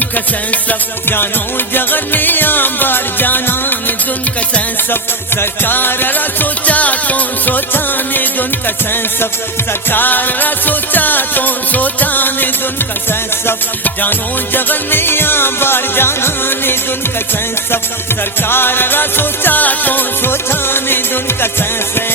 दुन कसें सब जानो जगने आंबार जाना ने दुन कसें सब सरकार रा सोचा तो सोचा ने दुन कसें सब सरकार रा सोचा तो सोचा ने दुन कसें सब जानो जगने आंबार जाना ने दुन कसें सब सरकार रा सोचा तो सोचा ने दुन कसें से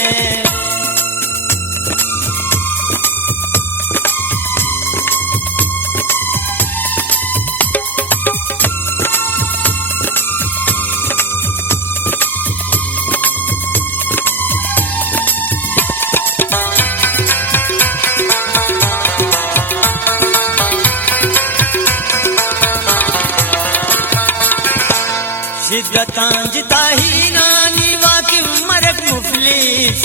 शिद्दतां जिता ही नानी वाकी मरक मुफलिस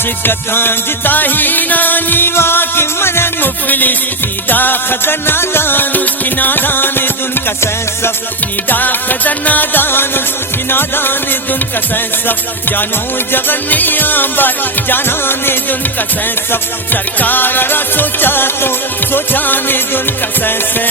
शिद्दतां जिता ही नानी वाकी मरक मुफलिस निदा खजना दान उसकी नादान दुन का सब निदा खजना दान उसकी नादान दुन का सब जानो जगने आंबर जाना ने दुन का सब सरकार रा सोचा तो सोचा ने दुन का से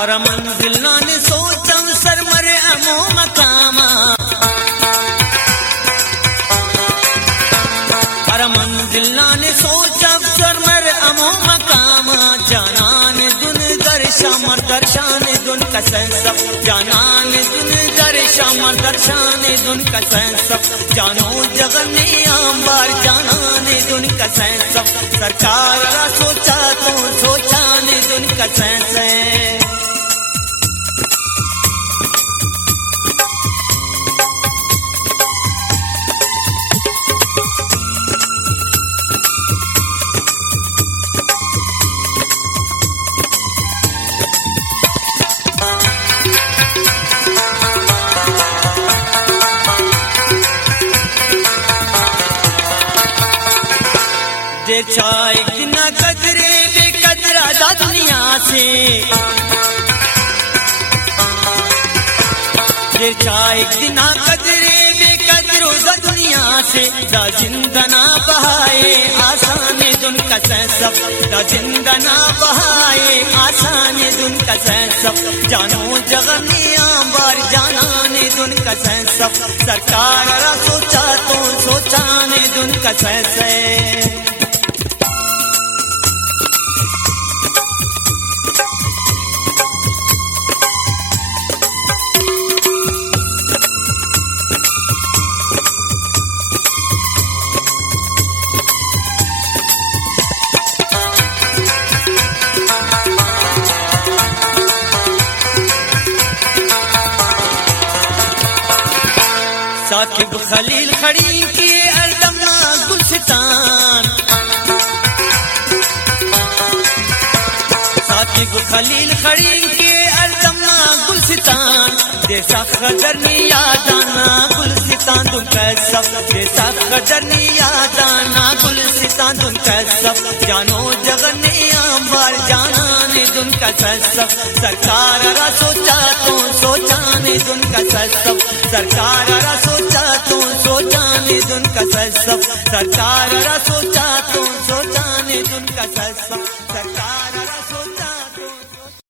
और मंजिल ने सोचम सर मरे अमो मकामा और मंजिल ने सोचम सर मरे अमो मकामा जानान दुन दर्शामर दर्शान दुन कसें सब जानान दुन दर्शामर दर्शान दुन कसें सब जानो जगने आंबार जानान दुन कसें सब सरकार रा सोचा तो सोचा ने दुन कसें से देखा एक दिन कदरे बेकदरा दा दुनिया से देखा एक दिन कदरे बेकदरो दा दुनिया से दा जिंदना बहाए आसान दुन का सब दा जिंदना बहाए आसान दुन का सब जानो जगने आंबार जाना ने दुन का सब सरकार रा सोचा तो सोचा ने दुन का से साकिब खलील खड़ी की अलदमा गुलसितान साकिब खलील खड़ी की अलदमा गुलसितान जैसा खदरनी यादाना गुलसितान तुम सब जैसा खदरनी यादाना गुलसितान तुम सब जानो जगने आंबार जाना ने दुन का सब सरकार रा सोचा तो सोचा ने दुन का सब सरकार रा सोचा तो सोचा ने दुन का सब सरकार रा सोचा तो सोचा ने दुन का सब सरकार रा